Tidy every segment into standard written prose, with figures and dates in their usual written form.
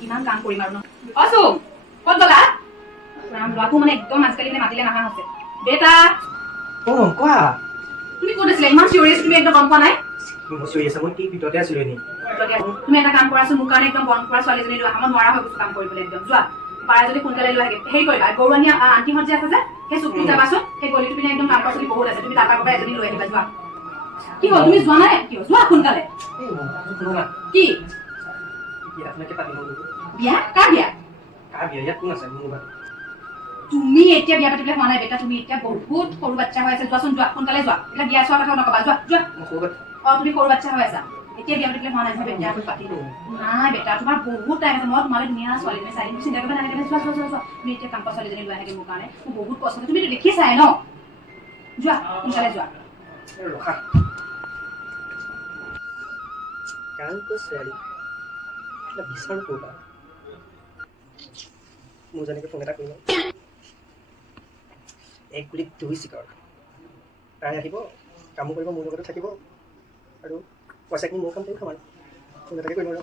কিমান কাম কৰিম আৰু ন অচু ক'ত গলা ৰাম ল'ৰাটো মানে একদম আজিকালি মানে মাতিলে নাহা হৈছে বেটা কোৱা তুমি ক'ত আছিলা ইমান চিৰিয়াছ তুমি একদম গম পোৱা নাই চিৰি আছে মই কি ভিতৰতে আছিলো এনে তুমি এটা কাম কৰাচোন মোৰ কাৰণে একদম বন্ধ কৰা ছোৱালীজনী লৈ আহা মই নোৱাৰা হৈ গৈছো কাম কৰিবলৈ একদম যোৱা পাৰা যদি সোনকালে লৈ আহে হেৰি কৰিবা গৌৰাণী আন্টিহঁত যে আছে যে সেই চুকটো যাবাচোন সেই গলিটো পিনে একদম কাম পাচলি বহুত আছে তুমি তাৰ পৰা এজনী লৈ আহিবা যোৱা কি হ'ল তুমি যোৱা নাই কিয় যোৱা সোনকালে কি বিয়া কাৰ বিয়া তুমি এতিয়া বিয়া পাতিবলৈ হোৱা নাই বেটা তুমি এতিয়া বহুত সৰু বাচ্চা হৈ আছে যোৱাচোন যোৱা সোনকালে যোৱা এতিয়া বিয়া চোৱা কথা নকবা যোৱা যোৱা তুমি সৰু বাচ্চা হৈ আছা এতিয়া বিয়া পাতিবলৈ হোৱা নাই মই বিয়াটো পাতিলো নাই বেটা তোমাৰ বহুত টাইম আছে মই তোমালৈ ধুনীয়া ছোৱালীজনী চাই দিম চিন্তা কৰিব নালাগে যোৱা যোৱা যোৱা তুমি এতিয়া কাম কৰা ছোৱালীজনী লৈ আহে মোৰ কাৰণে মোৰ বহুত পচন্দ তুমি দেখিছাই ন যোৱা সোনকালে যোৱা বিচাৰো ক'বা মোৰ যেনেকৈ ফোন এটা কৰিম এক বুলি দুই চিকাৰ তাই আহিব কামো কৰিব মোৰ লগতে থাকিব আৰু পইচাখিনি মোৰ কাম কৰি খাম আৰু ফোন এটাকে কৰিম আৰু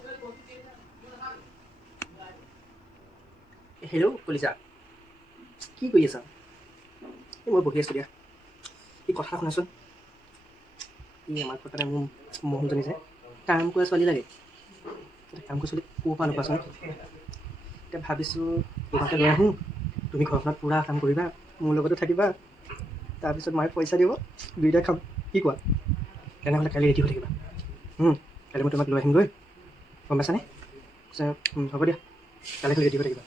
হেল্ল' কলিজা কি কৰি আছা এই মই বহি আছোঁ দিয়া এই কথা শুনাচোন এই আমাৰ ঘৰত মানে মোৰ মহমজনী যে কাম কৰা ছোৱালী লাগে কাম কৰা ছোৱালী ক'ৰ পৰা নোপোৱাচোন এতিয়া ভাবিছোঁ তোমাকে লৈ আহোঁ তুমি ঘৰখনত পূৰা কাম কৰিবা মোৰ লগতে থাকিবা তাৰপিছত মায়ে পইচা দিব দুইটা খাম কি কোৱা তেনেহ'লে কালি ৰেডি হৈ থাকিবা কালি মই তোমাক লৈ আহিমগৈ গম পাইছানে হ'ব দিয়া কালি খালি ৰেডি হৈ থাকিবা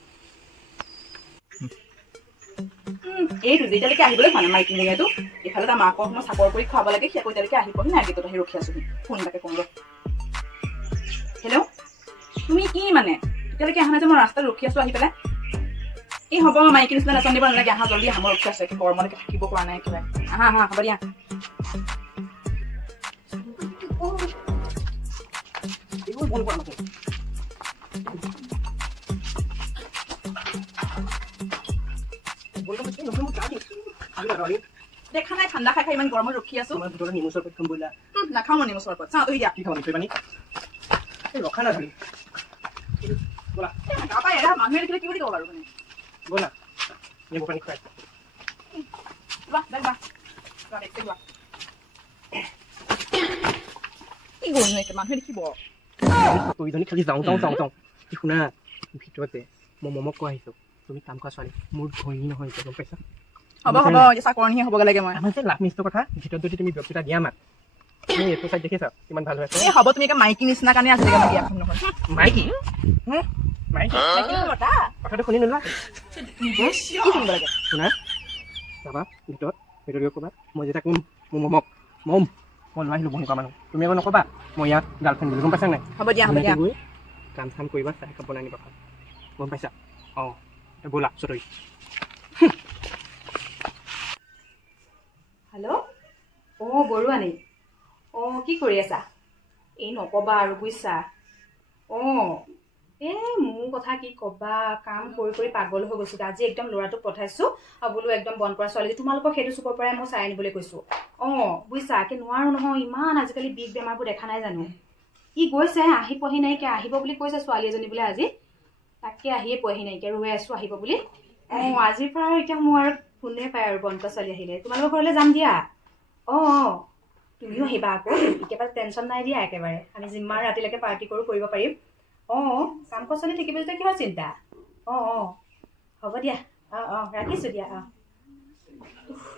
এইটো যেতিয়ালৈকে আহিবলৈ হোৱা নাই মাইকী মহিলাটো এইফালে তাৰ মাকক মই চাকৰ কৰি খুৱাব লাগে সি আকৌ এতিয়ালৈকে আহিবহি নাই গেটত আহি ৰখি আছো ফোন এটাকে কওঁ হেল্ল' তুমি কি মানে এতিয়ালৈকে অহা নাই যে মই ৰাস্তাত ৰখি আছো আহি পেলাই এই হ'ব মাইকী নিচিনা লেচন দিব নালাগে আহা জলদি আহা মই ৰখি আছো গৰমলৈকে থাকিব পৰা নাই কিবা আহা আহা হ'ব দিয়া দেখা নাই ঠাণ্ডা খাই খাই ইমান গৰমত ৰখি আছো নেমু চৰবত খাম ব'লা নাখাওঁ মই নেমু চৰবত চাওঁ তুমি দিয়া কি খাব মিঠৈ পানী ৰখা না ধৰি ব'লা মানুহে দেখিলে কি বুলি ক'ব বাৰু মানে ব'লা নেমু পানী খুৱাই কি গ'ল মানুহে দেখিব দুইজনী খালি যাওঁ যাওঁ যাওঁ যাওঁ শুনা ভিতৰতে মই মমক কৈ আহিছোঁ তুমি কাম কৰা ছোৱালী মোৰ ঘৈণী নহয় গম পাইছা হ'ব হ'ব চাকৰণিহে হ'বগৈ লাগে মই আমাৰ যে লাভ মিষ্টৰ কথা ভিতৰত যদি তুমি ব্যক্তিতা দিয়া মাত তুমি এইটো চাইড দেখিছা কিমান ভাল হৈ আছে এই হ'ব তুমি এতিয়া মাইকী নিচিনা কাৰণে আজিলৈকে মই বিয়াখন নহয় মাইকী মাইকী কথাটো শুনি নোলোৱা কি শুনিব লাগে শুনা যাবা ভিতৰত গৈ ক'বা মই যেতিয়া কোন মোৰ মমক মম মই লৈ আহিলোঁ বহু মানুহ তুমি আকৌ নক'বা মই ইয়াত গাৰ্লফ্ৰেণ্ড বুলি গম পাইছা নাই হ'ব দিয়া হ'ব দিয়া গৈ কাম চাম কৰিবা চাহ কাপ বনাই নিবা গম পাইছা অঁ ব'লা চতৰি হেল্ল' অঁ বৰুৱানী অঁ কি কৰি আছা এই নক'বা আৰু বুজিছা অঁ এই মোৰ কথা কি ক'বা কাম কৰি কৰি পাগল হৈ গৈছোঁ আজি একদম ল'ৰাটোক পঠাইছোঁ আৰু বোলো একদম বন্ধ কৰা ছোৱালী তোমালোকক সেইটো চুকৰ পৰাই মই চাই আনিবলৈ কৈছোঁ অঁ বুজিছা কি নোৱাৰোঁ নহয় ইমান আজিকালি বিষ বেমাৰবোৰ দেখা নাই জানো ই গৈছে আহি পোৱাহি নাইকিয়া আহিব বুলি কৈছে ছোৱালী এজনী বোলে আজি তাকে আহিয়ে পোৱাহি নাইকিয়া ৰৈ আছোঁ আহিব বুলি অঁ আজিৰ পৰা এতিয়া মোৰ আৰু কোনে পায় আৰু বন্ধ কৰা ছোৱালী আহিলে তোমালোকৰ ঘৰলৈ যাম দিয়া অঁ তুমিও আহিবা আকৌ একেবাৰে টেনশ্যন নাই দিয়া একেবাৰে আমি যিমান ৰাতিলৈকে পাৰ্টি কৰিব পাৰিম অঁ কাম কৰা ছোৱালী থাকিব যেতিয়া কিহৰ চিন্তা অঁ অঁ হ'ব দিয়া অঁ অঁ ৰাখিছোঁ দিয়া অঁ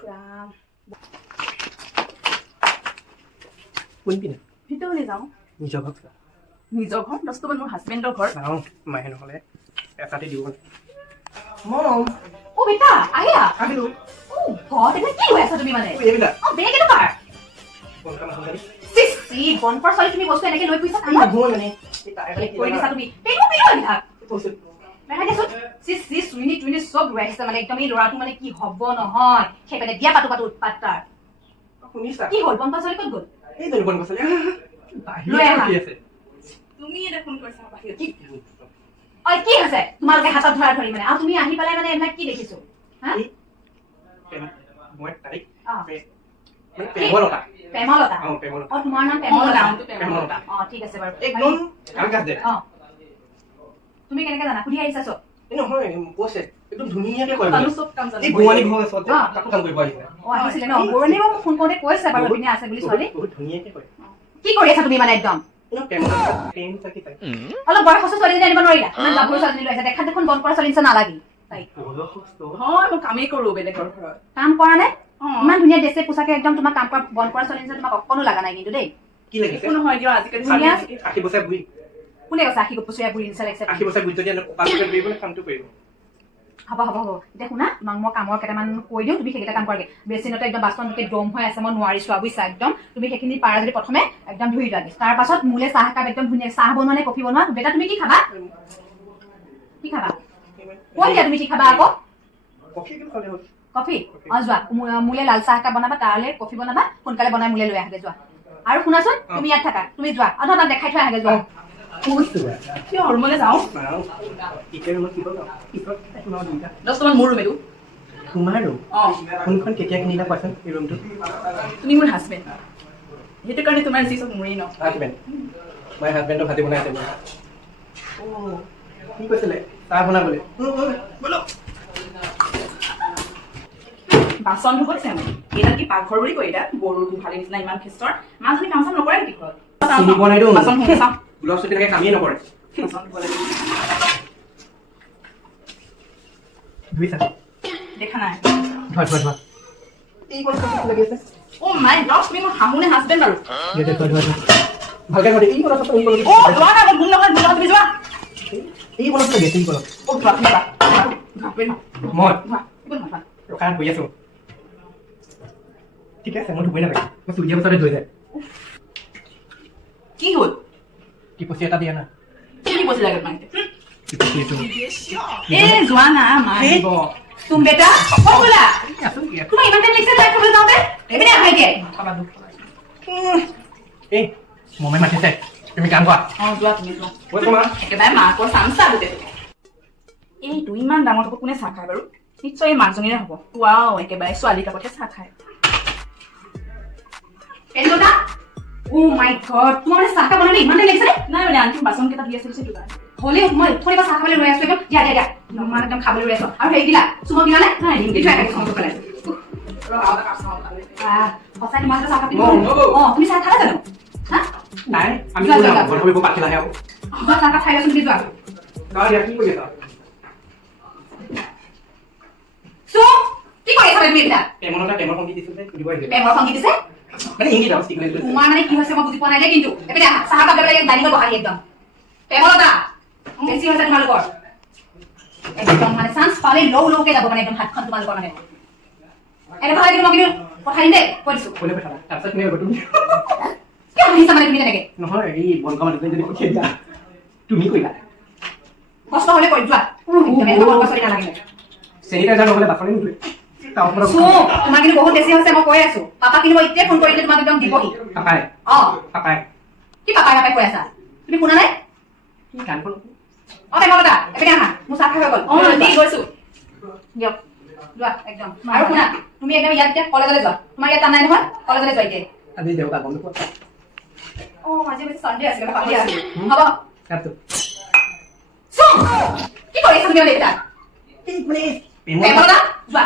ৰাম কোনপিনে ভিতৰলৈ যাওঁ নিজৰ ঘৰ নিজৰ ঘৰ দহটামান মোৰ হাজবেণ্ডৰ ঘৰ যাওঁ মাহে নহ'লে এটাতে দিব মম অ' বেটা আহিলা আহিলোঁ ঘৰত এতিয়া কি হৈ আছা তুমি মানে এইবিলাক অঁ বেগ এইটো কাৰ বন কৰা ছোৱালী তুমি বস্তু এনেকে লৈ ফুৰিছা কৰি দিছা তুমি চব লৈ আহিছে মানে একদম এই ল'ৰাটো মানে কি হ'ব নহয় সেইপিনে বিয়া পাতো পাতো উৎপাত তাৰ শুনিছা কি হ'ল বন কৰা ছোৱালী ক'ত গ'ল এই বন কৰা ছোৱালী লৈ আহা তুমি এটা ফোন কৰিছা ঐ কি হৈছে তোমালোকে হাতত ধৰা ধৰি মানে আৰু তুমি আহি পেলাই মানে এইবিলাক কি দেখিছো হা মই তাৰিখ প্ৰেমলতা অ তোমাৰ নাম প্ৰেমলতা অ ঠিক আছে বাৰু একদম কাগজ দে অ তুমি কেনেকৈ জানা সুধি আহিছা চব এই নহয় কৈছে একদম ধুনীয়াকৈ কৰে মানুহ চব কাম জানে এই গোৱানী ঘৰ আছে তাকো কাম কৰিব আহিছে আহিছিলে ন বৰুৱানীয়ে মোক ফোন কৰোঁতে কৈছে বাৰু পিনে আছে বুলি ছোৱালী বহুত ধুনীয়াকৈ কৰে কি কৰি আছা তুমি মানে একদম প্ৰেম চাকি তাই অলপ বয়সস্থ ছোৱালীজনী আনিব নোৱাৰিলা ইমান গাভৰু ছোৱালীজনী লৈ আহিছা দেখাত দেখোন বন্ধ কৰা ছোৱালী নিচিনা নালাগি তাই হয় মই কামেই কৰোঁ বেলেগৰ ঘৰত কাম কৰা নে অ ইমান ধুনীয়া ড্ৰেছে পোছাকে একদম তোমাক কাম কৰা বন্ধ কৰা ছোৱালী নিচিনা তোমাক অকণো লগা নাই কিন্তু দেই কি লাগিছে একো নহয় দিয়ক আজিকালি ধুনীয়া। 80 বছৰ বুঢ়ী কোনে কৈছে 80 বছৰীয়া বুঢ়ী নিচিনা লাগিছে 80 বছৰ বুঢ়ী যদি কপাল কৰিব কামটো কৰিব হ'ব এতিয়া শুনা তোমাক মই কামৰ কেইটামান কৈ দিওঁ তুমি সেইকেইটা কাম কৰাগে বেচিনতে একদম বাচন গোটেই দম হৈ আছে মই নোৱাৰিছোঁ বুজিছা একদম তুমি সেইখিনি পাৰা যদি প্ৰথমে একদম ধুই লোৱা তাৰ পাছত মোলে চাহ একাপ একদম ধুনীয়া চাহ বনোৱা নে কফি বনোৱা বেটা তুমি কি খাবা কৈ দিয়া তুমি কি খাবা আকৌ কফি যোৱা মোলে লাল চাহ একাপ বনাবা তালে কফি বনাবা সোনকালে বনাই মোলে লৈ আহাগে যোৱা আৰু শুনাচোন তুমি ইয়াত থাকা তুমি যোৱা তাত দেখাই থৈ আহাগে যোৱা কিয় ৰুমলৈ যাওঁ 10টামান মোৰ ৰুম এইটো তোমাৰ ৰুম অ কোনখন কেতিয়া কিনিলা কোৱাচোন এই ৰুমটো তুমি মোৰ হাজবেণ্ড সেইটো কাৰণে তোমাৰ যি চব মোৰেই ন হাজবেণ্ড মই হাজবেণ্ডক ভাজি বনাই আছে কি কৈছিলে চাহ বনাবলৈ বলো বাচন ধুব দিছে মোক এইডাল কি পাকঘৰ বুলি কয় এতিয়া গৰুৰ গোহালিৰ নিচিনা ইমান খেষ্টৰ মাজনী কাম চাম নকৰে নেকি ঘৰত চিনি পোৱা নাই তো বাচন ধুব চাওঁ গ্লভছ তেনেকৈ কামেই নকৰে বাচন ধুব লাগে ধুইছা দেখা নাই ধোৱা এই কল চব লাগি আছে অ' মাই গড তুমি মোৰ শাহু নে হাজবেণ্ড বাৰু ধোৱা ভালকৈ ধোৱা এই কল চব এই কল অ' যোৱা না ভুল নহয় তুমি যোৱা এই কল লাগি আছে এই কল অ' যোৱা তুমি যোৱা মই একো নহয় ৰখা বহি আছো ঠিক আছে মই ধুবই নাপায় মই চুলিয়া বছৰতে ধুই যায় কি হ'ল টিপচি এটা দিয়া না কি কৈছিল লাগে তোমাক টিপচি এইটো এ যোৱা না মা আহিব তুমি বেটা ক'ত গ'লা আছো ইয়াত তোমাৰ ইমান টাইম লাগিছে তাই খাবলৈ যাওঁতে এইপিনে আহাগে এই মমে মাতিছে তুমি কাম কৰা অ' যোৱা তুমি যোৱা ঐ তোমাৰ একেবাৰে মাকৰ চামচা গোটেই এইটো ইমান ডাঙৰ কাপত কোনে চাহ খায় বাৰু নিশ্চয় এই মাকজনীৰে হ'ব ৱাও একেবাৰে ছোৱালী কাপতে চাহ খায় এলিকটা ও মাই গড তোমাৰ মানে চাহ কাপ বনালে ইমান টাইম লাগিছে নাই মানে আনকি বাচন কেইটা দি আছিল সেইটো কাৰণে হ'লেও মই থৈ চাহ খাবলৈ লৈ আছো একদম দিয়া ইমান একদম খাবলৈ লৈ আছো আৰু হেৰি দিলা চুমক দিলা নে নাই দিম দি থৈ আহাগে চুমক পেলাই সঁচাই তোমাৰ চাহ কাপ তুমি চাহ খালা জানো হা নাই আমি ঘৰ কৰিব পাতিলাহে আকৌ যোৱা চাহ কাপ খাই লৈছো তুমি যোৱা দিয়া কি কৰি আছা চুম কি কৰি আছা তুমি এতিয়া টেমৰ সংগীত দিছো যে সুধিব আহিলে প্ৰেমৰ সংগীত দিছে মানে ইংগিত আৰু ষ্টিকলে তোমাৰ মানে কি হৈছে মই বুজি পোৱা নাই দেই কিন্তু এপিনে আহা চাহ কাপ লৈ ডাইনিঙত বহাহি একদম প্ৰেমলতা বেছি হৈছে তোমালোকৰ একদম মানে চান্স পালে লৌকে যাব মানে একদম হাতখন তোমালোকৰ মানে এনেকুৱা লাগে মই কিন্তু পঠাই দিম দেই কৈ দিছো ক'লে পঠালা তাৰপিছত তুমি তুমি কিয় আহিছা মানে তুমি তেনেকে নহয় এই বনকা মানুহজনী যদি পঠিয়াই দিয়া তুমি কৰিবা কষ্ট হ'লে কৰি যোৱা নালাগে চেনিটাইজাৰ নহ'লে বাচনে নুধুৱে তোমাৰ কিন্তু বহুত বেছি হৈছে মই কৈ আছো পাপা কিন্তু মই এতিয়াই ফোন কৰি দিলে তোমাক একদম দিবহি পাপাই অ পাপাই কি পাপাই পাপাই কৈ আছা তুমি শুনা নাই কি কাণখন অ প্ৰেমলতা এপিনে আহা মোৰ চাহ খাই হৈ গ'ল দি গৈছো দিয়ক যোৱা একদম আৰু শুনা তুমি একদম ইয়াত এতিয়া কলেজলৈ যোৱা তোমাৰ ইয়াত টান নাই নহয় কলেজলৈ যোৱা এতিয়া আজি দেওবাৰ বন্ধ পোৱা অ আজি বেছি চানডে আছিল পাহৰি আছো হ'ব কাটটো কি কৰি আছা তুমি এতিয়া প্ৰেমলতা যোৱা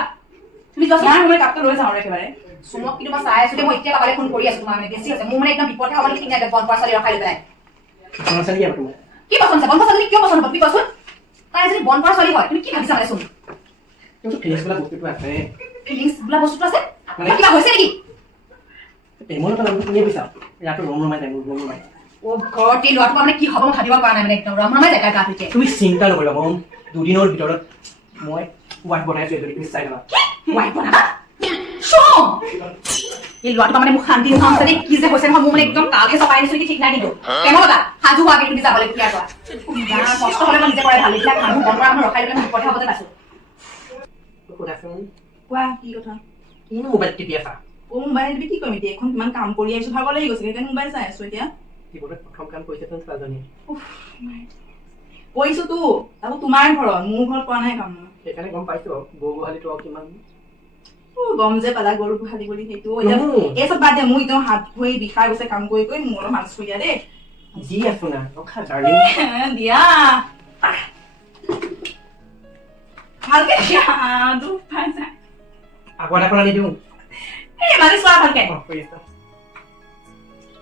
তুমি যোৱা নাই মই কাপটো লৈ যাওঁ আৰু একেবাৰে চুমক কিন্তু মই চাই আছো মই এতিয়া পাপালে ফোন কৰি আছো তোমাৰ মানে বেছি হৈছে মোৰ মানে একদম বিপদে হ'ব নেকি ঠিক নাই বন্ধ কৰা ছোৱালী ৰখাই লৈ পেলাই কি পচন্দ আছে বন্ধ ছোৱালী কিয় পচন্দ হ'ব তুমি কোৱাচোন তাই যদি বন্ধ কৰা ছোৱালী হয় তুমি কি ভাবিছা মানে চোন বস্তুটো আছে ফিলিংছ বোলা বস্তুটো আছে কিবা হৈছে নেকি প্ৰেমৰ এটা নামটো শুনিয়ে পাইছা ইয়াতো ৰম ৰমাই যায় ৰম ৰমাই ও ঘৰতে ল'ৰাটো মানে কি হ'ব মই ভাবিব পৰা নাই মানে একদম ৰমৰমাই জেগা গাত হৈছে তুমি চিন্তা নকৰিবা মম দুদিনৰ ভিতৰত মই ৱাইফ বনাইছো যদি তুমি চাই ল'বা ৱাইফ বনাবা এই ল'ৰাটো মানে মোক শান্তি নোহোৱা হৈছে কি যে হৈছে নহয় মোৰ মানে একদম কালহে চপাই আনিছো নেকি ঠিক নাই কিন্তু প্ৰেমলতা সাজু হোৱা কিন্তু যাবলৈ ক্লিয়াৰ কৰা কষ্ট হ'লে মই নিজে কৰে ভাল এইবিলাক মানুহ বন্ধ কৰা মানুহ ৰখাই লৈ মই বিপদে হ'ব যেন পাইছো কোৱা কি কথা কিনো মোবাইল টিপি আছা অ' মোবাইল টিপি কি কৰিম এতিয়া এখন কিমান কাম কৰি আহিছো ভাগৰ লাগি গৈছে সেইকাৰণে মোবাইল চাই আছো এতিয়া জীৱনত প্ৰথম কাম কৰিছে তুমি ছোৱালীজনীয়ে কৰিছো তো আকৌ তোমাৰ ঘৰত মোৰ ঘৰত কৰা নাই কাম সেইকাৰণে গম পাইছো গৰু গোহালিটো আৰু কিমান গম যে পালা গৰু গোহালি বুলি সেইটো এতিয়া এই চব বাদ দে মোৰ একদম হাত ভৰি বিষাই গৈছে কাম কৰি মোৰ অলপ মালিচ কৰি দিয়া দেই যি আছো না ৰখা ডাৰ্লিং দিয়া ভালকে দিয়া দুখ পাই যায় আকৌ এটা আনি দিওঁ এই মালিচ কৰা ভালকে কৰি আছা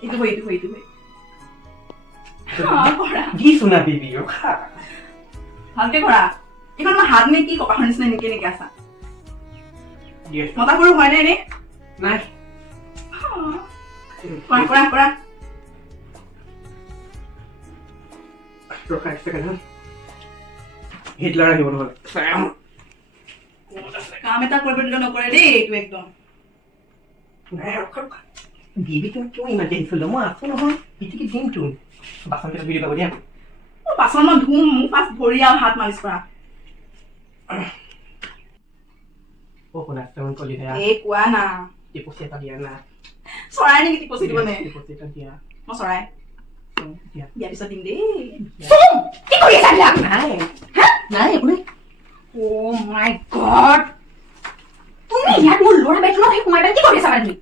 এইটো কৰা দিছো না বিবি ৰখা ভালকে কৰা এইখন মই হাত নে কি কপাহৰ নিচিনা এনেকে আছা Yes. মতা সৰু হয় নে এনে নাই কৰা ৰখা এক ছেকেণ্ড হিটলাৰ আহিব নহ'লে কাম এটা কৰিব দিলে নকৰে দেই এইটো একদম নাই ৰখা বিবি তুমি কিয় ইমান টেনশ্যন ল মই আছো নহয় পিটিকি দিম তোৰ বাচন কেইটা ধুই দিব দিয়া পাছত মই ধুম মোক ফাৰ্ষ্ট ভৰি আৰু হাত মালিচ কৰা শুনা তেমন কলি দিয়া এই কোৱা না টিপচি এটা দিয়া না চৰাই নেকি টিপচি দিবনে টিপচি এটা দিয়া মই চৰাই দিয়া বিয়াৰ পিছত দিম দেই কি কৰি আছা এইবিলাক? নাই নাই একো নাই Oh my God! তুমি ইয়াত মোৰ ল'ৰা বেডৰুমত আহি সোমাই পেলাই কি কৰি আছা মানে তুমি?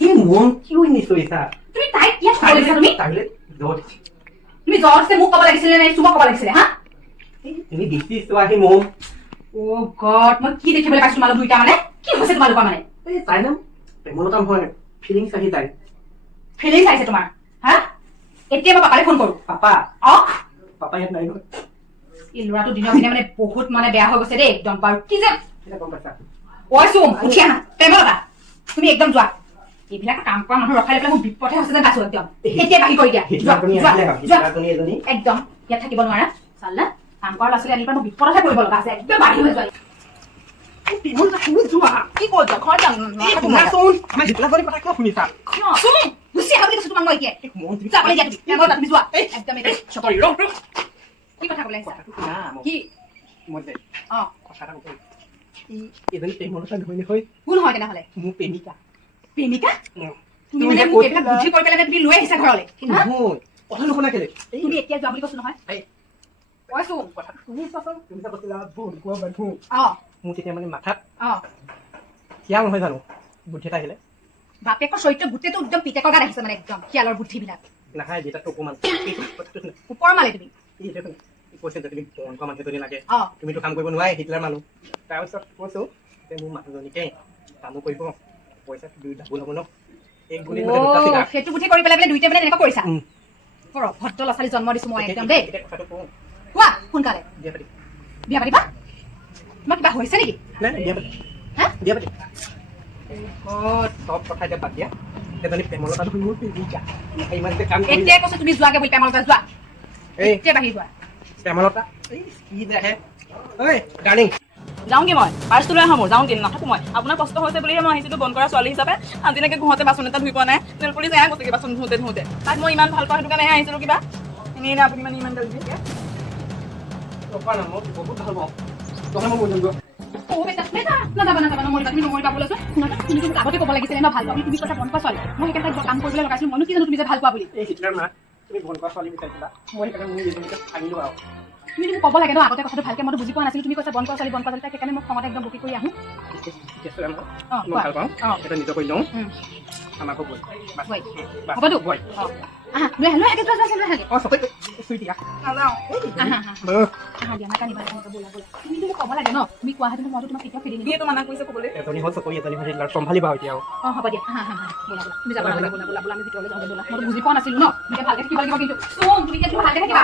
এই মন কিয় নিচৰিছা তুমি তাইক ইয়াত সোমাই দিছা তুমি? তাইলে জ্বৰ দিছে তুমি জ্বৰ আছে মোক ক'ব লাগিছিলে নে চুমক ক'ব লাগিছিলে হা? তুমি বেছি চোৱা আহি মন Oh God! মই কি দেখিবলৈ পাইছো তোমালোক দুইটা মানে? কি হৈছে তোমালোকৰ মানে? এই তাই নাম প্ৰেমলতা নহয় ফিলিংছ আহি তাই ফিলিংছ আহিছে তোমাৰ হা? এতিয়া মই পাপালৈ ফোন কৰোঁ পাপা অ' পাপা ইয়াত নাই নহয় এই ল'ৰাটো দিনক দিনে মানে বহুত মানে বেয়া হৈ গৈছে দেই একদম বাৰু কি যে এতিয়া গম পাইছা ঐ চুম উঠি আহা প্ৰেমলতা তুমি একদম যোৱা এইবিলাক কাম কৰা মানুহ ৰখাই লৈ পেলাই মোৰ বিপদহে হৈছে যেন পাইছো একদম এতিয়া বাকী কৰি দিয়া যোৱা হিটলাৰজনী এজনী একদম ইয়াত থাকিব নোৱাৰা চালা কাম কৰা ল'ৰা ছোৱালী আনি পেলাই মোৰ বিপদহে পৰিব লগা আছে একদম বাঢ়ি হৈ যোৱা প্ৰেমলতা শুনি যোৱা কি কৰিছ ঘৰত যাম শুনাচোন আমাৰ হিটলাৰজনী কথা কিয় শুনিছা চুম গুচি আহা বুলি কৈছো তোমাক মই এতিয়া যাবলৈ দিয়া তুমি প্ৰেমলতা তুমি যোৱা একদম চকৰি ৰ কি কথা ক'লে আহিছা শুনা কি মই যে অ কথা এটা কওঁ এজনী প্ৰেমলতা নহয় নহয় কোন হয় তেনেহ'লে মোৰ প্ৰেমিকা প্ৰেমিকা তুমি মানে মোক এইবিলাক বুদ্ধি কৰি পেলাই তুমি লৈ আহিছা ঘৰলৈ নহয় কথা নুশুনা কেলে তুমি এতিয়া যোৱা বুলি কৈছো নহয় কৈছো কথা তুমি চাচোন তুমি যে কৈছিলা ভুল কোৱা মানুহ অ মোৰ তেতিয়া মানে মাথাত অ কিয়া নহয় জানো বুদ্ধি এটা আহিলে বাপেকৰ চৰিত্ৰ গোটেইটো একদম পিতেকৰ গাত আহিছে মানে একদম খিয়ালৰ বুদ্ধিবিলাক নাখায় দেউতাক অকমান কথাটো শুনা ওপৰ মালে তুমি এইটো শুনা কৈছে যে তুমি বন কৰা মানুহজনী লাগে অ তুমিতো কাম কৰিব নোৱাৰে হিটলাৰ মানুহ তাৰপিছত কৈছো যে মোৰ মানুহজনীকে কামো কৰিব পইচা দুই ডাবুল হ'ব ন এক গুণিত মানে দুটা চিধা সেইটো বুদ্ধি কৰি পেলাই দুইটা মানে এনেকুৱা কৰিছা উম। বৰ অভদ্ৰ ল'ৰা ছোৱালী জন্ম দিছো মই একদম দেই এতিয়া কথাটো কওঁ কোৱা সোনকালে বিয়া পাতি বিয়া পাতিবা তোমাৰ কিবা হৈছে নেকি নাই নাই বিয়া পাতি হা বিয়া পাতি চব কথা এতিয়া বাদ দিয়া এজনী প্ৰেমলতা নহয় মোৰ প্ৰেমিকা ইমান যে কাম কৰি এতিয়াই কৈছো তুমি যোৱাগে বুলি প্ৰেমলতা যোৱা এই এতিয়া বাঢ়ি যোৱা প্ৰেমলতা এই কি যে আহে ঐ ডাৰ্লিং যাওঁগে মই পাৰ্চটো লৈ আহা মোৰ যাওঁগে নাথাকো মই আপোনাৰ কষ্ট হৈছে বুলিহে মই আহিছিলোঁ বন্ধ কৰা ছোৱালী হিচাপে আজিলৈকে ঘৰতে বাচন এটা ধুই পোৱা নাই নেল পুলিচ এয়া গৈছেগে বাচন ধুওঁতে তাক মই ইমান ভাল পাওঁ সেইটো কাৰণেহে আহিছিলোঁ কিবা এনেই আপুনি মানে ইমান গালি দিয়ে ৰখা না মই বহুত ভাল পাওঁ তহঁতে মই বুজিম অ বেটা বেটা নাযাবা নমৰিবা তুমি নমৰিবা বোলেছো শুনাবা তুমি মোক আগতে ক'ব লাগিছিলে ন ভাল পাওঁ তুমি কৈছা বন্ধ কৰা ছোৱালী মই সেইকাৰণে কাম কৰিবলৈ লগাইছিলোঁ মইনো কি জানো তুমি যে ভাল পোৱা বুলি এই হিটলাৰ মা তুমি বন কৰা ছোৱালী বিচাৰিছিলা মই সেইকাৰণে মোৰ এজনীকে আনিলোঁ আৰু তুমি মোক ক'ব লাগে ন আগতে কথাটো ভালকে মইতো বুজি পোৱা নাছিলোঁ তুমি কৈছা বন্ধ কৰা ছোৱালী সেইকাৰণে মই খঙতে একদম বকি কৰি আহোঁ মই ভাল পাওঁ অঁ এটা নিজৰ কৰি লওঁ আমাকো গৈ হ'বতো আহা লৈ আহা লৈ আহা অঁ চকৰি চুই দিয়া নাযাওঁ আহা দিয়া নাকানিবা ব'লা তুমি মোক ক'ব লাগে ন তুমি কোৱা হেঁতেন মইতো তোমাক কেতিয়াও খেলি নিদিওঁ এইটো মানা কৰিছে ক'বলৈ এজনী হ'ল চকৰি এজনী হ'ল হিটলাৰ চম্ভালিবা এতিয়া আৰু অঁ হ'ব দিয়া আহা ব'লা তুমি যাবা ব'লা আমি ভিতৰলৈ যাওঁ ব'লা মইতো বুজি পোৱা নাছিলোঁ ন তুমি ভালকে থাকিব লাগিব কিন্তু তুমি ভালকে থাকিবা